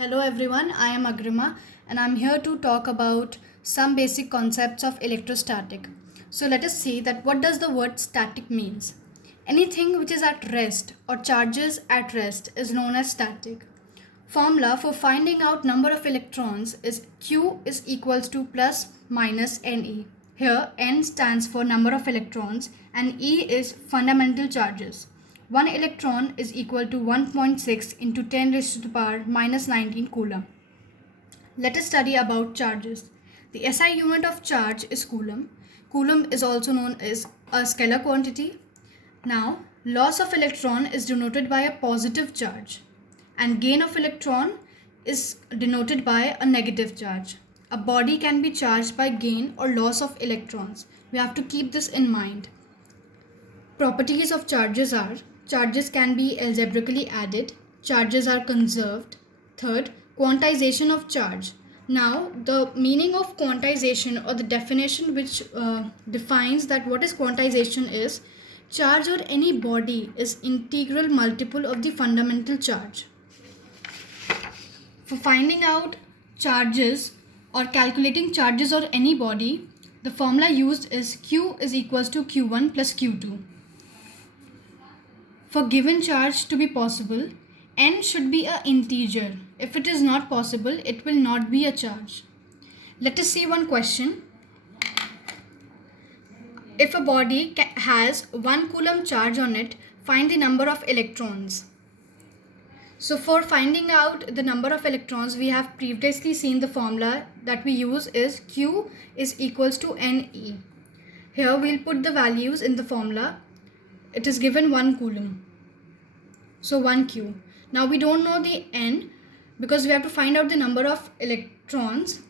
Hello everyone, I am Agrima and I am here to talk about some basic concepts of electrostatic. So let us see that what does the word static means. Anything which is at rest or charges at rest is known as static. Formula for finding out number of electrons is Q is equals to plus minus Ne. Here N stands for number of electrons and E is fundamental charges. 1 electron is equal to 1.6 into 10 raised to the power minus 19 coulomb. Let us study about charges. The SI unit of charge is coulomb. Coulomb is also known as a scalar quantity. Now, loss of electron is denoted by a positive charge and gain of electron is denoted by a negative charge. A body can be charged by gain or loss of electrons. We have to keep this in mind. Properties of charges are: charges can be algebraically added, charges are conserved. Third, quantization of charge. Now, the meaning of quantization or the definition which defines that what is quantization is charge or any body is integral multiple of the fundamental charge. For finding out charges or calculating charges or any body, the formula used is Q is equals to Q1 plus Q2. For given charge to be possible, n should be an integer. If it is not possible, it will not be a charge. Let us see one question. If a body has 1 coulomb charge on it, find the number of electrons. So for finding out the number of electrons, we have previously seen the formula that we use is Q is equals to Ne. Here we'll put the values in the formula. It is given 1 coulomb. So 1Q. Now we don't know the N because we have to find out the number of electrons.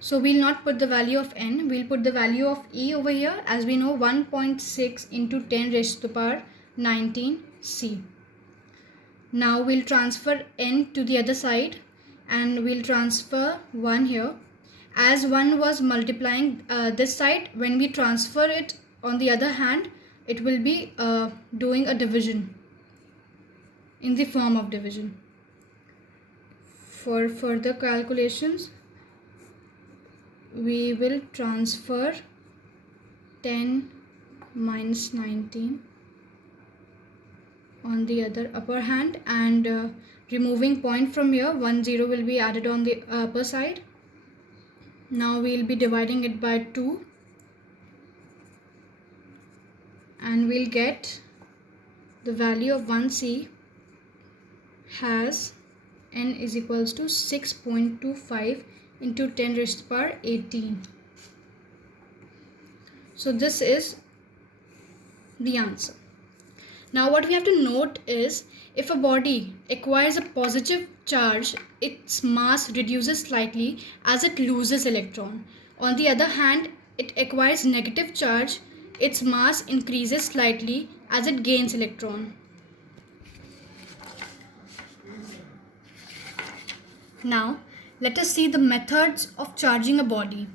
So we'll not put the value of N. We'll put the value of E over here. As we know, 1.6 into 10 raised to the power 19 C. Now we'll transfer N to the other side and we'll transfer 1 here. As 1 was multiplying this side, when we transfer it on the other hand, it will be doing a division in the form of division. For further calculations, we will transfer 10 minus 19 on the other upper hand and removing point from here, 1 0 will be added on the upper side. Now we will be dividing it by 2 and we'll get the value of 1C has N is equals to 6.25 into 10 raised to the power 18. So this is the answer. Now what we have to note is if a body acquires a positive charge, its mass reduces slightly as it loses electron. On the other hand, it acquires negative charge, its mass increases slightly as it gains electron. Now, let us see the methods of charging a body.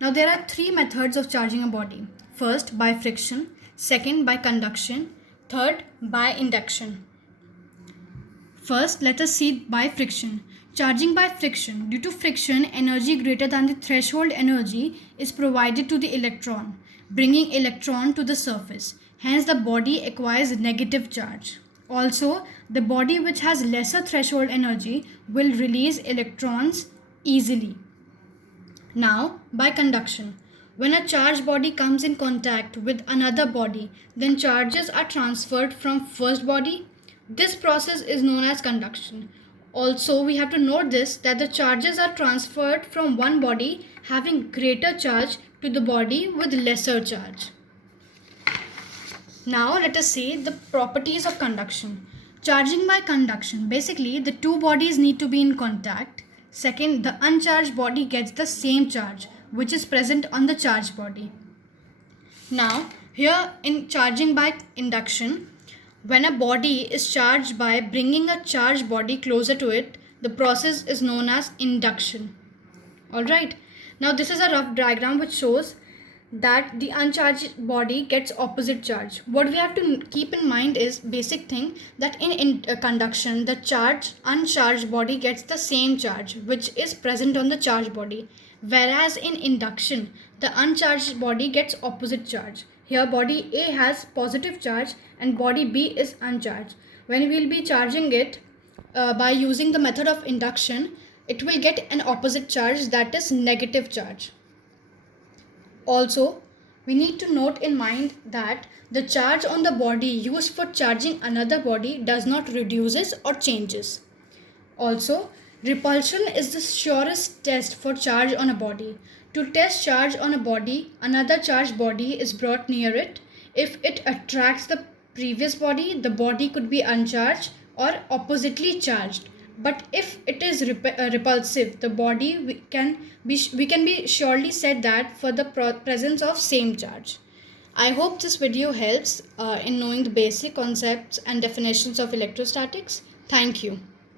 Now, there are 3 methods of charging a body. First, by friction. Second, by conduction. Third, by induction. First, let us see by friction. Charging by friction. Due to friction, energy greater than the threshold energy is provided to the electron, bringing electron to the surface. Hence, the body acquires negative charge. Also, the body which has lesser threshold energy will release electrons easily. Now, by conduction. When a charged body comes in contact with another body, then charges are transferred from first body. This process is known as conduction. Also, we have to note this that the charges are transferred from one body having greater charge to the body with lesser charge. Now let us see the properties of conduction. Charging by conduction. Basically, the 2 bodies need to be in contact. Second, the uncharged body gets the same charge which is present on the charged body. Now, here in charging by induction, when a body is charged by bringing a charged body closer to it, the process is known as induction. Alright, now this is a rough diagram which shows that the uncharged body gets opposite charge. What we have to keep in mind is basic thing that in conduction the charge uncharged body gets the same charge which is present on the charged body, whereas in induction the uncharged body gets opposite charge. Here body A has positive charge and body B is uncharged. When we will be charging it by using the method of induction, it will get an opposite charge, that is negative charge. Also, we need to note in mind that the charge on the body used for charging another body does not reduces or changes. Also, repulsion is the surest test for charge on a body. To test charge on a body, another charged body is brought near it. If it attracts the previous body, the body could be uncharged or oppositely charged. But if it is repulsive, the body we can be surely said that for the presence of same charge. I hope this video helps in knowing the basic concepts and definitions of electrostatics. Thank you.